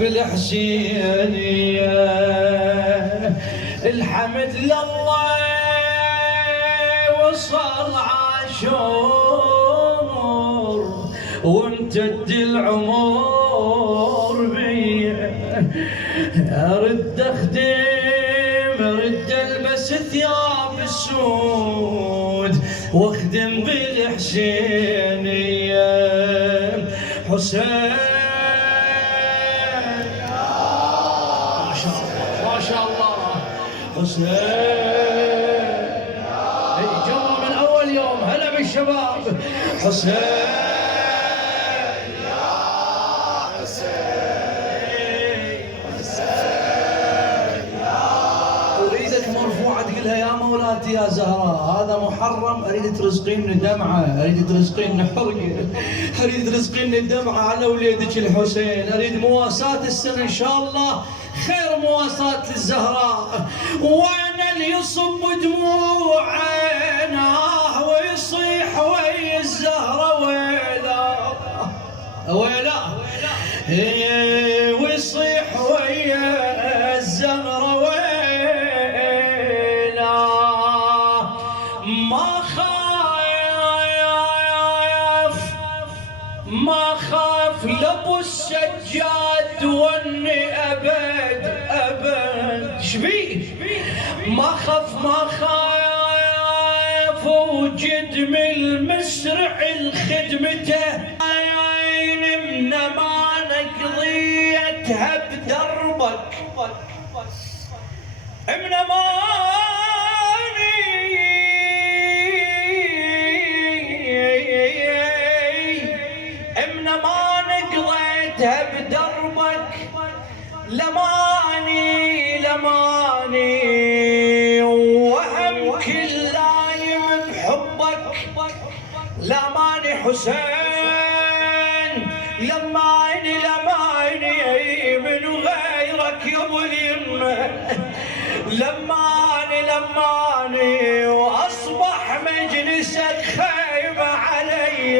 بالحسينية. الحمد لله وصل عاشور وامتد العمر بيا. ارد اخدم ارد البس ثياب السود واخدم بالحسينية. حسين ما شاء الله حسين جمرة من اول يوم. هلا بالشباب. حسين مرفوعة تقولها يا مولاتي يا زهراء هذا محرم. اريد ترزقين دمعة، اريد ترزقين حرقة، اريد ترزقين دمعة على وليدك الحسين. اريد مواساة السنة ان شاء الله خير مواساة للزهراء. وانا اللي يصب دموع عيناه ويصيح ويا الزهرة ويلا ويلا ويصيح ويا الزهرة ويلا. ما خاف لابو السجاد واني ابد ابد. شبيه ما خاف وجد من المسرع لخدمته. عين من ما قضيتها بدربك من بدربك لماني وهم كل لايم بحبك. لماني حسين لماني من غيرك يا ابو اليمه. لماني واصبح مجلسك خيمه علي.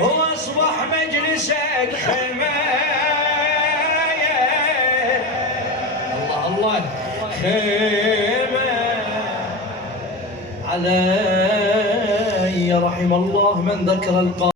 واصبح مجلسك خيمه. الله خيمه علي. رحم الله من ذكر القاضي.